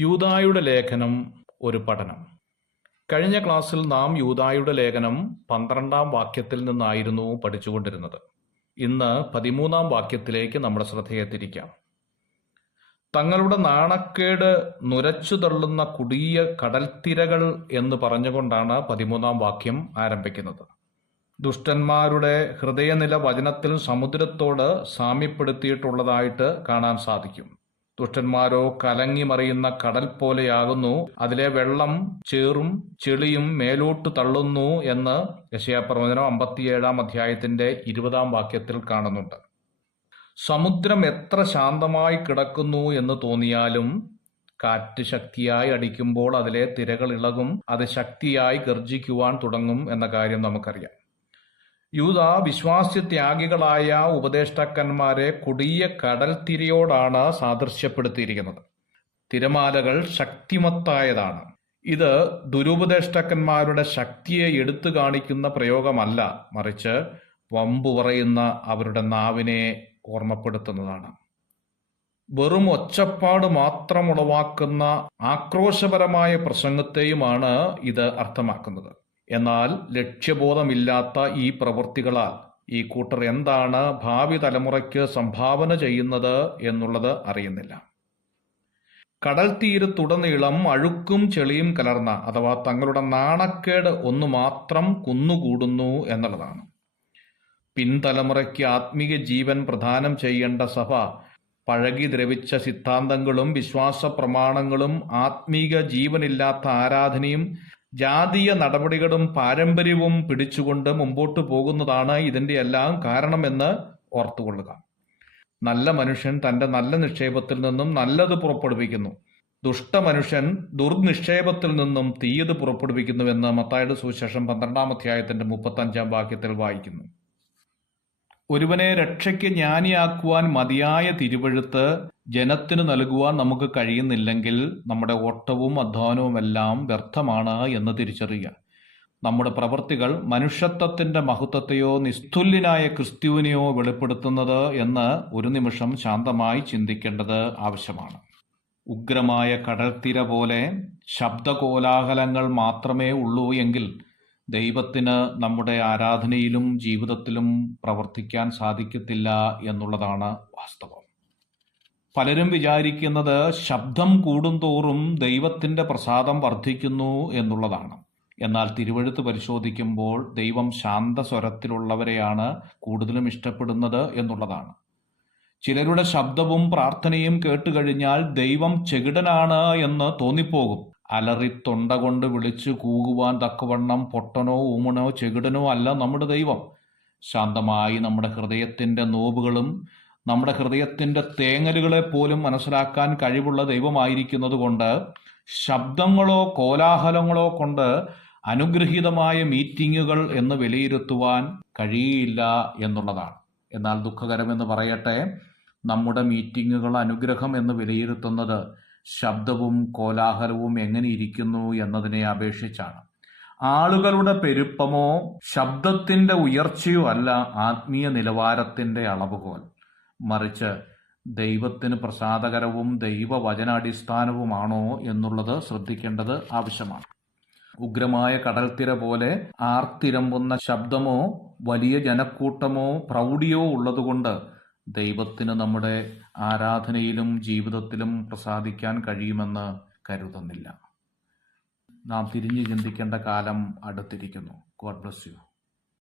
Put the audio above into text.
യൂദായുടെ ലേഖനം ഒരു പഠനം. കഴിഞ്ഞ ക്ലാസ്സിൽ നാം യൂദായുടെ ലേഖനം 12-ാം വാക്യത്തിൽ നിന്നായിരുന്നു പഠിച്ചുകൊണ്ടിരുന്നത്. ഇന്ന് 13-ാം വാക്യത്തിലേക്ക് നമ്മുടെ ശ്രദ്ധയെ തിരിക്കാം. തങ്ങളുടെ നാണക്കേട് നുരച്ചു തള്ളുന്ന കുടിയ കടൽത്തിരകൾ എന്ന് പറഞ്ഞുകൊണ്ടാണ് 13-ാം വാക്യം ആരംഭിക്കുന്നത്. ദുഷ്ടന്മാരുടെ ഹൃദയനില വചനത്തിൽ സമുദ്രത്തോട് സാമ്യപ്പെടുത്തിയിട്ടുള്ളതായിട്ട് കാണാൻ സാധിക്കും. ദുഷ്ടന്മാരോ കലങ്ങി മറിയുന്ന കടൽ പോലെയാകുന്നു, അതിലെ വെള്ളം ചേറും ചെളിയും മേലോട്ട് തള്ളുന്നു എന്ന് യെശയ്യാപ്രവചനം 57-ാം അധ്യായത്തിന്റെ 20-ാം വാക്യത്തിൽ കാണുന്നുണ്ട്. സമുദ്രം എത്ര ശാന്തമായി കിടക്കുന്നു എന്ന് തോന്നിയാലും കാറ്റ് ശക്തിയായി അടിക്കുമ്പോൾ അതിലെ തിരകൾ ഇളകും, അത് ശക്തിയായി ഗർജിക്കുവാൻ തുടങ്ങും എന്ന കാര്യം നമുക്കറിയാം. യൂദാ വിശ്വാസ്യത്യാഗികളായ ഉപദേഷ്ടാക്കന്മാരെ കൊടിയ കടൽ തിരയോടാണ് സാദൃശ്യപ്പെടുത്തിയിരിക്കുന്നത്. തിരമാലകൾ ശക്തിമത്തായതാണ്. ഇത് ദുരുപദേഷ്ടാക്കന്മാരുടെ ശക്തിയെ എടുത്തു കാണിക്കുന്ന പ്രയോഗമല്ല, മറിച്ച് വമ്പു പറയുന്ന അവരുടെ നാവിനെ ഓർമ്മപ്പെടുത്തുന്നതാണ്. വെറും ഒച്ചപ്പാട് മാത്രം ഉളവാക്കുന്ന ആക്രോശപരമായ പ്രസംഗത്തെയുമാണ് ഇത് അർത്ഥമാക്കുന്നത്. എന്നാൽ ലക്ഷ്യബോധമില്ലാത്ത ഈ പ്രവൃത്തികളാൽ ഈ കൂട്ടർ എന്താണ് ഭാവി തലമുറയ്ക്ക് സംഭാവന ചെയ്യുന്നത് എന്നുള്ളത് അറിയുന്നില്ല. കടൽ തീരത്തുടനീളം അഴുക്കും ചെളിയും കലർന്ന അഥവാ തങ്ങളുടെ നാണക്കേട് ഒന്നു മാത്രം കുന്നുകൂടുന്നു എന്നുള്ളതാണ്. പിൻതലമുറയ്ക്ക് ആത്മീയ ജീവൻ പ്രദാനം ചെയ്യേണ്ട സഭ പഴകി ദ്രവിച്ച സിദ്ധാന്തങ്ങളും വിശ്വാസ പ്രമാണങ്ങളും ആത്മീക ജീവനില്ലാത്ത ആരാധനയും ജാതീയ നടപടികളും പാരമ്പര്യവും പിടിച്ചുകൊണ്ട് മുമ്പോട്ട് പോകുന്നതാണ് ഇതിൻ്റെ എല്ലാം കാരണമെന്ന് ഓർത്തുകൊള്ളുക. നല്ല മനുഷ്യൻ തൻ്റെ നല്ല നിക്ഷേപത്തിൽ നിന്നും നല്ലത് പുറപ്പെടുവിക്കുന്നു, ദുഷ്ടമനുഷ്യൻ ദുർനിക്ഷേപത്തിൽ നിന്നും തീയത് പുറപ്പെടുവിക്കുന്നുവെന്ന് മത്തായിയുടെ സുവിശേഷം 12-ാം അധ്യായത്തിന്റെ 35-ാം വാക്യത്തിൽ വായിക്കുന്നു. ഒരുവനെ രക്ഷയ്ക്ക് ജ്ഞാനിയാക്കുവാൻ മതിയായ തിരുവെഴുത്ത് ജനത്തിന് നൽകുവാൻ നമുക്ക് കഴിയുന്നില്ലെങ്കിൽ നമ്മുടെ ഓട്ടവും അധ്വാനവുമെല്ലാം വ്യർത്ഥമാണ് എന്ന് തിരിച്ചറിയുക. നമ്മുടെ പ്രവൃത്തികൾ മനുഷ്യത്വത്തിന്റെ മഹത്വത്തെയോ നിസ്തുല്യനായ ക്രിസ്തുവിനെയോ വെളിപ്പെടുത്തുന്നത് എന്ന് ഒരു നിമിഷം ശാന്തമായി ചിന്തിക്കേണ്ടത് ആവശ്യമാണ്. ഉഗ്രമായ കടൽത്തിര പോലെ ശബ്ദകോലാഹലങ്ങൾ മാത്രമേ ഉള്ളൂ എങ്കിൽ ദൈവത്തിന് നമ്മുടെ ആരാധനയിലും ജീവിതത്തിലും പ്രവർത്തിക്കാൻ സാധിക്കത്തില്ല എന്നുള്ളതാണ് വാസ്തവം. പലരും വിചാരിക്കുന്നത് ശബ്ദം കൂടുന്തോറും ദൈവത്തിൻ്റെ പ്രസാദം വർദ്ധിക്കുന്നു എന്നുള്ളതാണ്. എന്നാൽ തിരുവെഴുത്ത് പരിശോധിക്കുമ്പോൾ ദൈവം ശാന്തസ്വരത്തിലുള്ളവരെയാണ് കൂടുതലും ഇഷ്ടപ്പെടുന്നത് എന്നുള്ളതാണ്. ചിലരുടെ ശബ്ദവും പ്രാർത്ഥനയും കേട്ടുകഴിഞ്ഞാൽ ദൈവം ചെകിടനാണ് എന്ന് തോന്നിപ്പോകും. അലറി തൊണ്ട കൊണ്ട് വിളിച്ചു കൂകുവാൻ തക്കവണ്ണം പൊട്ടനോ ഊമണോ ചെകിടനോ അല്ല നമ്മുടെ ദൈവം. ശാന്തമായി നമ്മുടെ ഹൃദയത്തിൻ്റെ നോവുകളും നമ്മുടെ ഹൃദയത്തിൻ്റെ തേങ്ങലുകളെ പോലും മനസ്സിലാക്കാൻ കഴിവുള്ള ദൈവമായിരിക്കുന്നത് കൊണ്ട് ശബ്ദങ്ങളോ കോലാഹലങ്ങളോ കൊണ്ട് അനുഗ്രഹീതമായ മീറ്റിങ്ങുകൾ എന്ന് വിലയിരുത്തുവാൻ കഴിയില്ല എന്നുള്ളതാണ്. എന്നാൽ ദുഃഖകരമെന്ന് പറയട്ടെ, നമ്മുടെ മീറ്റിങ്ങുകൾ അനുഗ്രഹം എന്ന് വിലയിരുത്തുന്നത് ശബ്ദവും കോലാഹലവും എങ്ങനെ ഇരിക്കുന്നു എന്നതിനെ അപേക്ഷിച്ചാണ്. ആളുകളുടെ പെരുപ്പമോ ശബ്ദത്തിന്റെ ഉയർച്ചയോ അല്ല ആത്മീയ നിലവാരത്തിന്റെ അളവുകോൽ, മറിച്ച് ദൈവത്തിന് പ്രസാദകരവും ദൈവവചനാടിസ്ഥാനവുമാണോ എന്നുള്ളത് ശ്രദ്ധിക്കേണ്ടത് ആവശ്യമാണ്. ഉഗ്രമായ കടൽത്തിര പോലെ ആർത്തിരമ്പുന്ന ശബ്ദമോ വലിയ ജനക്കൂട്ടമോ പ്രൗഢിയോ ഉള്ളതുകൊണ്ട് ദൈവത്തിന് നമ്മുടെ ആരാധനയിലും ജീവിതത്തിലും പ്രസാദിക്കാൻ കഴിയുമെന്ന് കരുതുന്നില്ല. നാം തിരിഞ്ഞു ചിന്തിക്കേണ്ട കാലം അടുത്തിരിക്കുന്നു. God bless you.